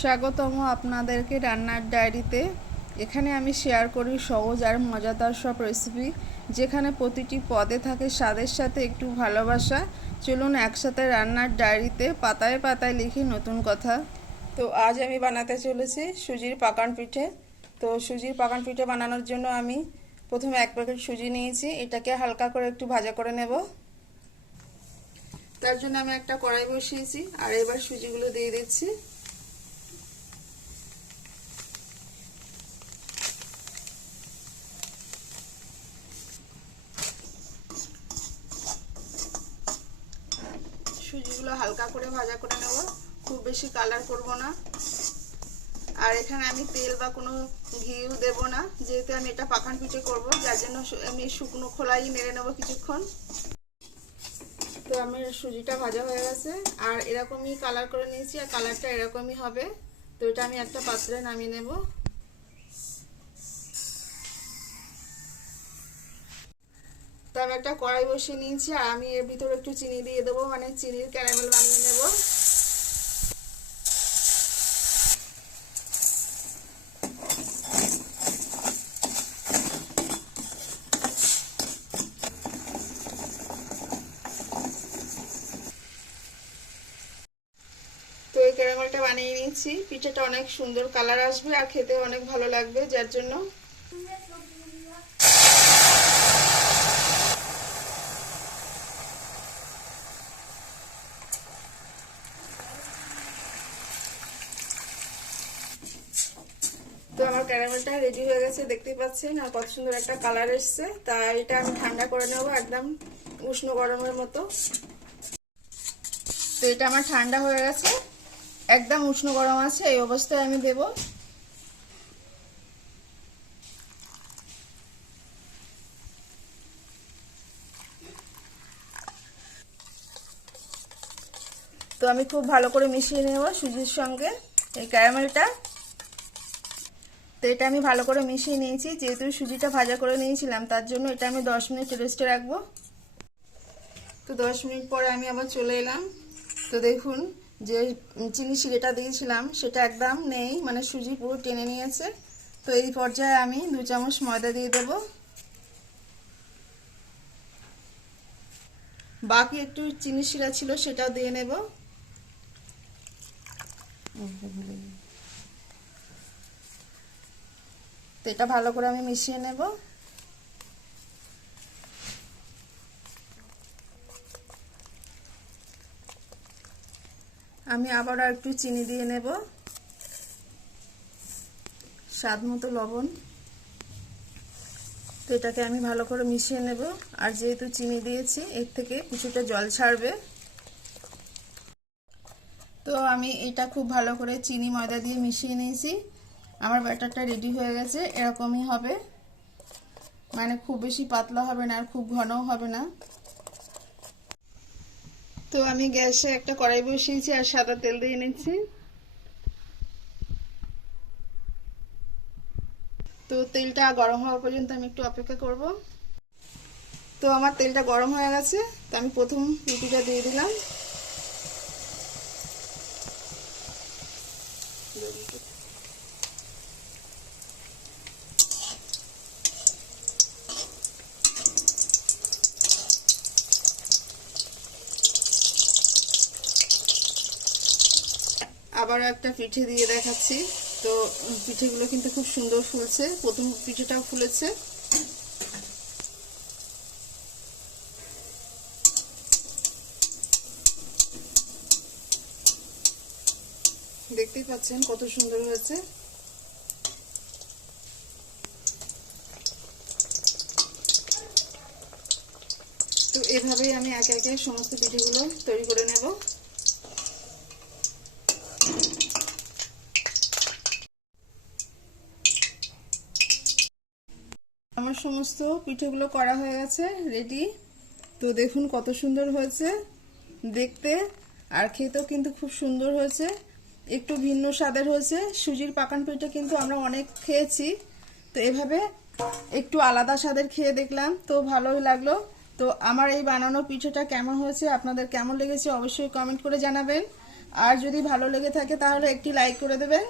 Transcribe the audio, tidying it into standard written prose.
স্বাগতম আপনাদেরকে রান্নার ডায়েরিতে। এখানে আমি শেয়ার করি সহজ আর মজাদার সব রেসিপি, যেখানে প্রতিটি পদে থাকে স্বাদের সাথে একটু ভালোবাসা। চলুন একসাথে রান্নার ডায়েরিতে পাতায় পাতায় লিখি নতুন কথা। তো আজ আমি বানাতে চলেছি সুজির পাকান পিঠে। তো সুজির পাকান পিঠে বানানোর জন্য আমি প্রথমে 1 প্যাকেট সুজি নিয়েছি। এটাকে হালকা করে একটু ভাজা করে নেব। তার জন্য আমি একটা কড়াই বসিয়েছি আর এবার সুজিগুলো দিয়ে দিচ্ছি। সুজিগুলো হালকা করে ভাজা করে নেব, খুব বেশি কালার করব না। আর এখানে আমি তেল বা কোনো ঘিও দেব না, যেহেতু আমি এটা পাখান পিঠে করব, যার জন্য আমি শুকনো খোলাই নেড়ে নেব কিছুক্ষণ। তো আমার সুজিটা ভাজা হয়ে গেছে আর এরকমই কালার করে নিয়েছি, আর কালারটা এরকমই হবে। তো এটা আমি একটা পাত্রে নামিয়ে নেব। তো আমি একটা কড়াই বসিয়ে নিয়েছি আর আমি এর ভিতরে একটু চিনি দিয়ে দেবো, মানে চিনির ক্যারামেল বানিয়ে নেব। তো এই ক্যারামেলটা বানিয়ে নিয়েছি। পিঠাটা অনেক সুন্দর কালার আসবে আর খেতে অনেক ভালো লাগবে, যার জন্য তো আমার ক্যারামেলটা রেডি হয়ে গেছে, দেখতেই পাচ্ছেন, আর কত সুন্দর একটা কালার এসছে। তাই এটা আমি ঠান্ডা করে নেব একদম উষ্ণ গরমের মতো। তো এটা আমার ঠান্ডা হয়ে গেছে, একদম উষ্ণ গরম আছে, এই অবস্থায় আমি দেব। তো আমি খুব ভালো করে মিশিয়ে নেব সুজির সঙ্গে এই ক্যারামেলটা। তো এটা আমি ভালো করে মিশিয়ে নিয়েছি, যেহেতু সুজিটা ভাজা করে নিয়েছিলাম, তার জন্য এটা আমি 10 মিনিট রেস্টে রাখবো। তো 10 মিনিট পরে আমি আবার চলে এলাম। তো দেখুন, যে চিনি শিরাটা দিয়েছিলাম সেটা একদম নেই, মানে সুজি পুরো টেনে নিয়েছে। তো এই পর্যায়ে আমি 2 চামচ ময়দা দিয়ে দেব। বাকি একটু চিনি শিরা ছিল, সেটাও দিয়ে নেব। তো এটা ভালো করে আমি মিশিয়ে নেব। আমি আবার একটু চিনি দিয়ে নেব, স্বাদ মতো লবণ। তো এটাকে আমি ভালো করে মিশিয়ে নেব। আর যেহেতু চিনি দিয়েছি, এর থেকে কিছুটা জল ছাড়বে। তো আমি এটা খুব ভালো করে চিনি ময়দা দিয়ে মিশিয়ে নিয়েছি। আমার ব্যাটারটা রেডি হয়ে গেছে, এরকমই হবে, মানে খুব বেশি পাতলা হবে না আর খুব ঘনও হবে না। তো আমি গ্যাসে একটা কড়াই বসিয়েছি আর সাদা তেল দিয়ে নিচ্ছি। তো তেলটা গরম হওয়া পর্যন্ত আমি একটু অপেক্ষা করব। তো আমার তেলটা গরম হয়ে গেছে, তো আমি প্রথম রুটিটা দিয়ে দিলাম। আবার একটা পিঠে দিয়ে দেখাচ্ছি। তো পিঠেগুলো কিন্তু খুব সুন্দর ফুলছে, প্রথম পিঠেটাও ফুলেছে। দেখতেই পাচ্ছেন কত সুন্দর হয়েছে। তো এভাবেই আমি একে একে সমস্ত পিঠেগুলো তৈরি করে নেব। আমার সমস্ত পিঠেগুলো করা হয়ে গেছে, রেডি। তো দেখুন কত সুন্দর হয়েছে দেখতে, আর খেতেও কিন্তু খুব সুন্দর হয়েছে, একটু ভিন্ন স্বাদের হয়েছে। সুজির পাকান পিঠে কিন্তু আমরা অনেক খেয়েছি, তো এভাবে একটু আলাদা স্বাদের খেয়ে দেখলাম, তো ভালোই লাগলো। তো আমার এই বানানো পিঠেটা কেমন হয়েছে, আপনাদের কেমন লেগেছে অবশ্যই কমেন্ট করে জানাবেন। আর যদি ভালো লেগে থাকে তাহলে একটি লাইক করে দেবেন।